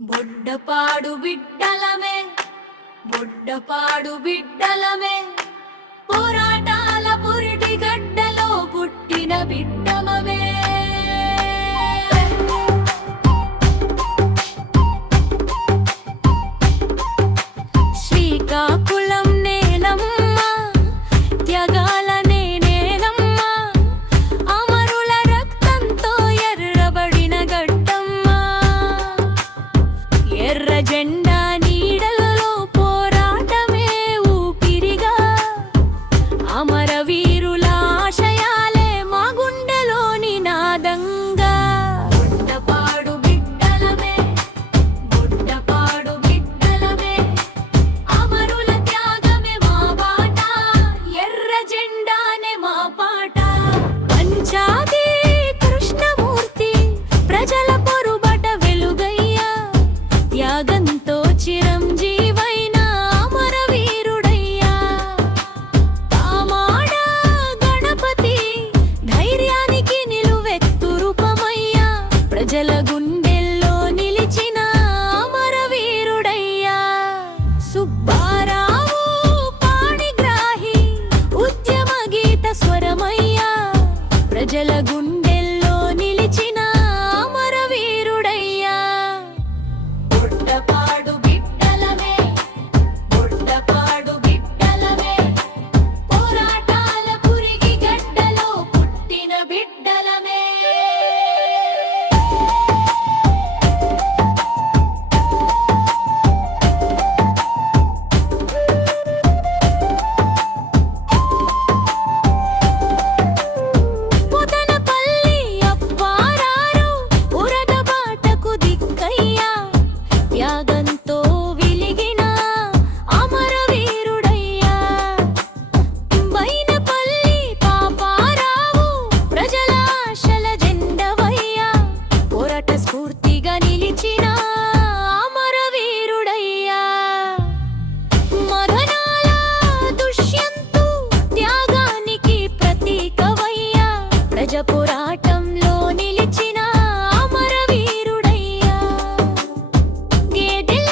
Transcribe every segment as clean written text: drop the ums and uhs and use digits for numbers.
బొడ్డపాడు బిడ్డలమే బొడ్డపాడు బిడ్డలమే పోరాటాల పురిటి గడ్డలో పుట్టిన బిడ్డమమే శ్రీకాకుళం నేలమ్మ త్యాగాల నేనేనమ్మ అమరుల రక్తంతో ఎర్రబడిన గడ్డమ్మ ఎర్ర జెండా నీడలలో పోరాటమే ఊపిరిగా అమరవీరుల ఆశయాలే మా గుండెలోని నాదంగా బొడ్డపాడు బిడ్డలమే బొడ్డపాడు బిడ్డలమే అమరుల త్యాగమే మా బాట ఎర్ర జెండానే మా పాట పంచాది కృష్ణమూర్తి ప్రజల పొరుబట వెలుగయ్యా త్యాగంతో చిరంజీవైన అమరవీరుడయ్యా తామాడ గణపతి ధైర్యానికి నిలువెత్తు రూపమయ్యా ప్రజల గుండెల్లో నిలిచిన అమరవీరుడయ్యా సుబ్బారావు పాణిగ్రాహి ఉద్యమ గీత స్వరమయ్యా ప్రజల గుండెల్లో నిలిచిన అమరవీరుడయ్యా బొడ్డపాడు బిడ్డలమే బొడ్డపాడు బిడ్డలమే పోరాటాల పురిగి గడ్డలో పుట్టిన బిడ్డలమే పొదనపల్లి అప్పారారు ఉరట బాటకు దిక్కయ్యా త్యాగంతో వెలిగిన అమరవీరుడయ్యా బైనపల్లి పాపారావు ప్రజల ఆశల జెండవయ్యా పోరాట స్ఫూర్తిగా నిలిచిన అమరవీరుడయ్యా మరణాల దుష్యంతు త్యాగానికి ప్రతీకవయ్యా ప్రజ పోరాటంలో నిలిచిన అమరవీరుడయ్యా గేదెల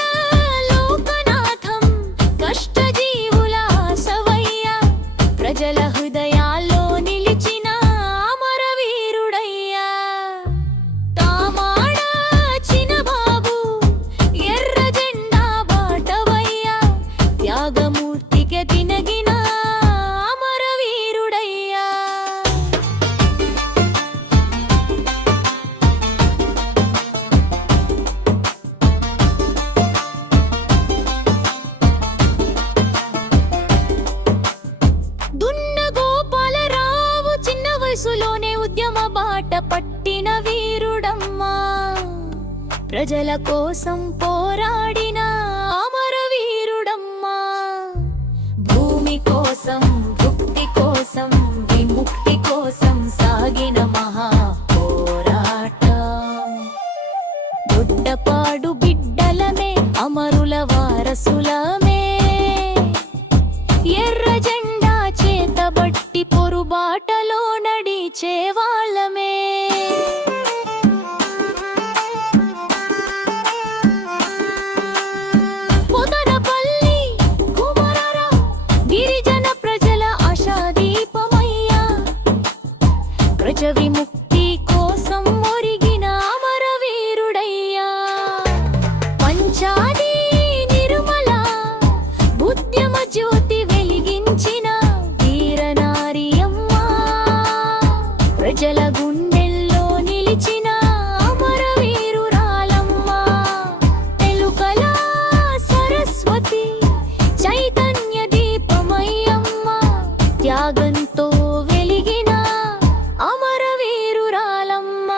లోకనాథం కష్టజీవుల ఆశవయ్యా ప్రజల హృదయాల్లో నిలిచిన అమరవీరుడయ్యా తామాడ చినబాబు ఎర్ర జెండా బాటవయ్యా త్యాగమూర్తికి తినగిన అమరవీరుడయ్యా దున్న గోపాలరావు చిన్న వయసులోనే ఉద్యమ బాట పట్టిన వీరుడమ్మా ప్రజల కోసం పోరాడిన అమరవీరుడమ్మా భూమి కోసం భుక్తి కోసం విముక్తి కోసం సాగిన మహా పోరాటం బొడ్డపాడు బిడ్డలమే అమరుల వారసులమే ఎర్ర జెండా చేతబట్టి పొరుబాటలో నడిచే వాళ్ళమే పొదనపల్లి కుమరరావు గిరిజన ప్రజల ఆశాదీపమయ్యా ప్రజ విముక్తి కోసం ఒరిగిన అమరవీరుడయ్యా పంచాది నిర్మల ఉద్యమ జ్యోతి వెలిగించిన వీరనారి అమ్మ ప్రజల గుండెల్లో నిలిచిన అమరవీరురాలమ్మ తెలుకల సరస్వతి చైతన్య దీపమయ్యమ్మ త్యాగంతో వెలిగిన అమరవీరురాలమ్మ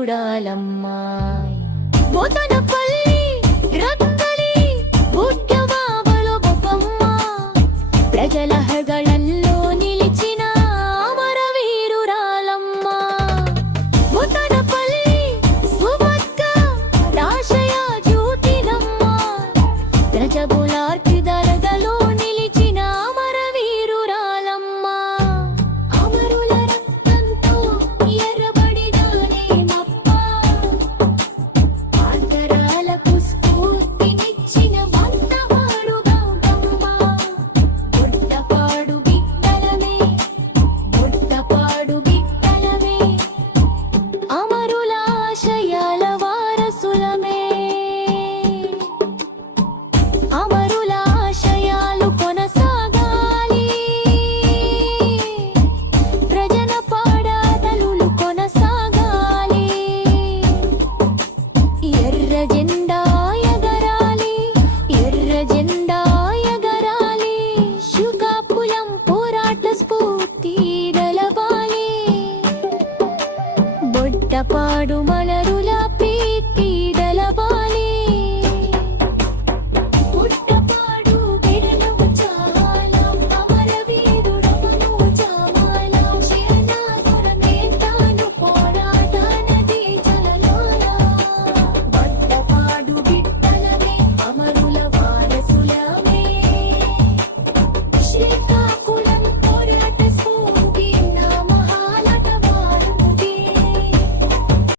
చూడాలమ్మా బోధన